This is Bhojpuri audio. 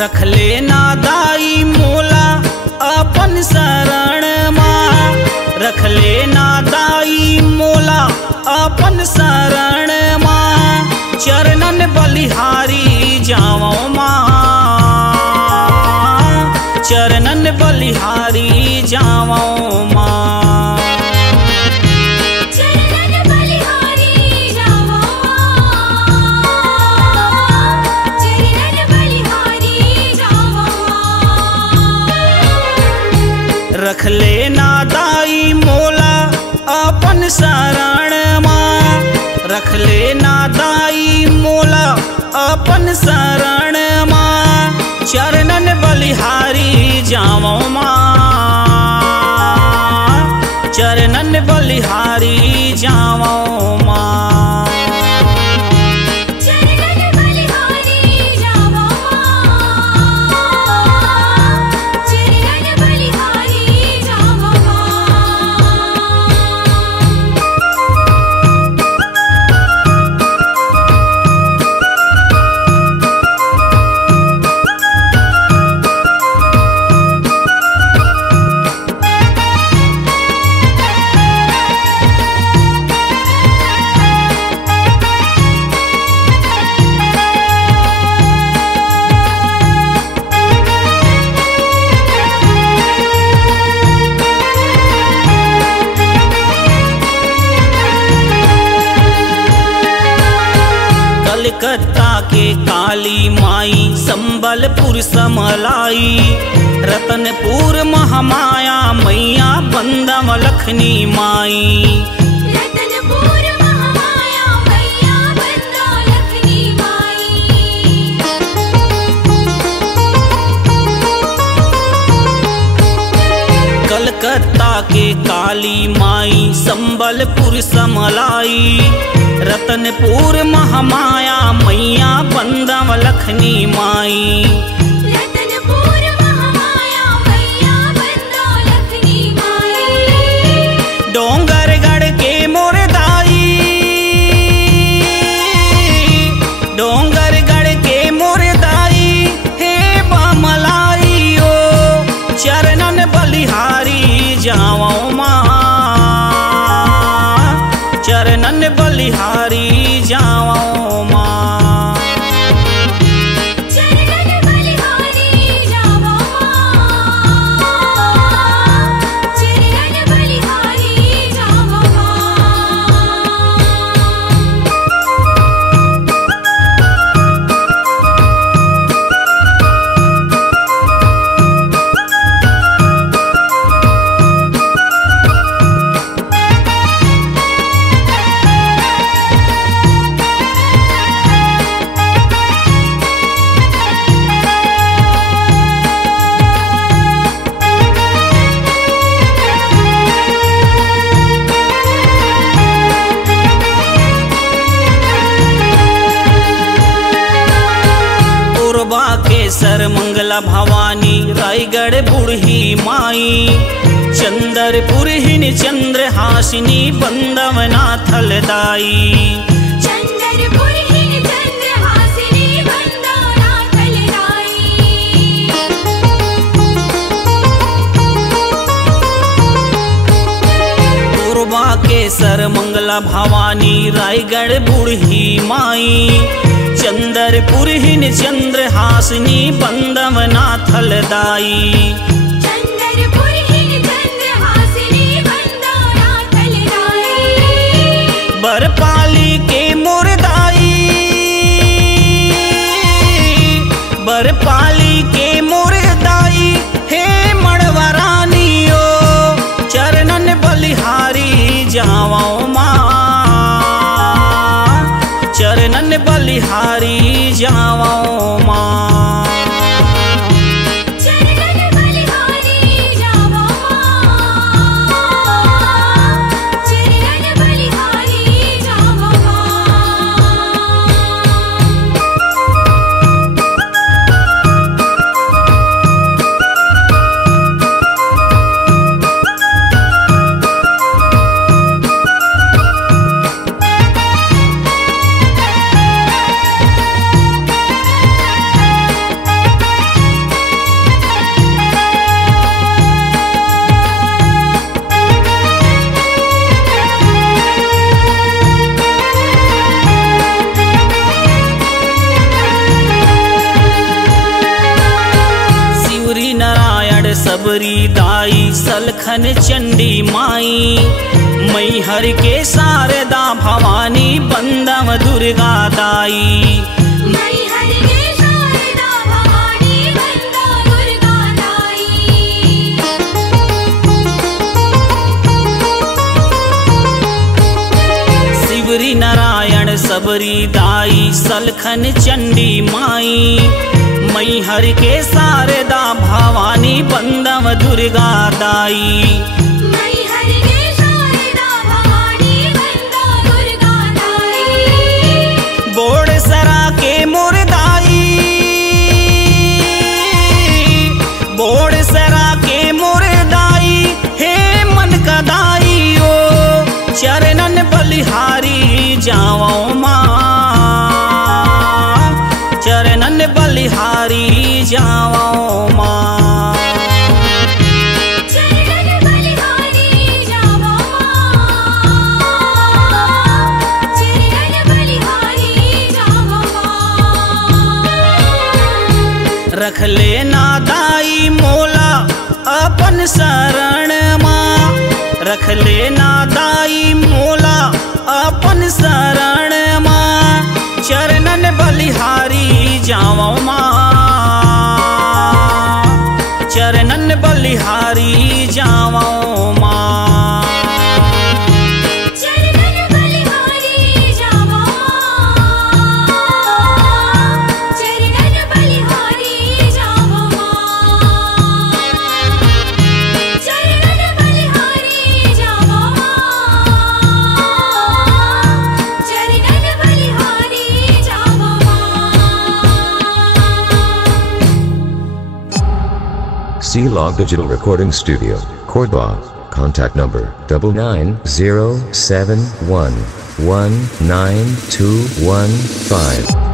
रख लेना दाई मोला अपन शरण माँ, रख लेना दाई मोला अपन शरण माँ, चरणन बलिहारी जावो माँ, चरणन बलिहारी जावो माँ। रख लेना दाई मोला अपन शरण माँ, रख लेना दाई मोला अपन शरण माँ, चरणन बलिहारी जावो माँ, चरणन बलिहारी जावो माँ। कलकत्ता के काली माई, संबलपुर समलाई, रतनपुर महामाया मैया बंदम लखनी माई, रतनपुर महामाया मैया बंदम लखनी माई। कलकत्ता के काली माई, संबलपुर समलाई, रतनपुर महामाया मैया बंदम लखनी माई, रतनपुर महामाया मैया बंदम लखनी माई। डोंगरगढ़ के मोर दाई, डोंगरगढ़ के मोर दाई, हे बमलाई ओ, चरणन बलिहारी जावो माँ, चरणन बलिहारी जावो माँ। चरणन बलिहारी जावो माँ, चरणन बलिहारी जावो मंगला भवानी, रायगढ़ बूढ़ी माई, चंद्रपुर हिन चंद्रहासिनी बंदवना थलदाई, चंद्रपुर हिन चंद्रहासिनी बंदवना थलदाई। पूर्वा के मंगला भवानी, रायगढ़ बूढ़ी माई, चंद्रपुर हिन चंद्रहासिनी बंदवना थलदाई, चंद्रपुर हिन चंद्रहासिनी बंदवना थलदाई। बरपाली के मोरदाई, बरपाली के मोरदाई, हे मड़वरानी ओ, चरणन बलिहारी जावो माँ, चरणन बलिहारी जावो माँ। चरणन बलिहारी जावो माँ, चरणन बलिहारी जावो माँ। सबरी दाई सलखन चंडी माई मैहर के शारदा भवानी बंदम दुर्गा दाई मैहर के शारदा भवानी बंदा दुर्गा दाई शिवरी नारायण सबरी दाई सलखन चंडी माई मैहर के शारदा भवानी बंदम दुर्गा दाई मैहर के शारदा भवानी बंदा दुर्गा दाई बोड़ सरा के मुर्दाई बोड़ सरा के मुर्दाई हे मन का दाई ओ चरणन बलिहारी जाओ माँ चरणन बलिहारी जाओ माँ चरणन बलिहारी जावा चरणन बलिहारी जावा रख लेना दाई मोला अपन शरण माँ रख लेना दाई मोला अपन शरण माँ चरणन बलिहारी जाओ माँ चरणन बलिहारी जाओ माँ चरणन बलिहारी जावा चरणन बलिहारी जावा चरणन बलिहारी जावा चरणन बलिहारी जावा C-Log Digital Recording Studio, Cordoba. Contact number 99071192115.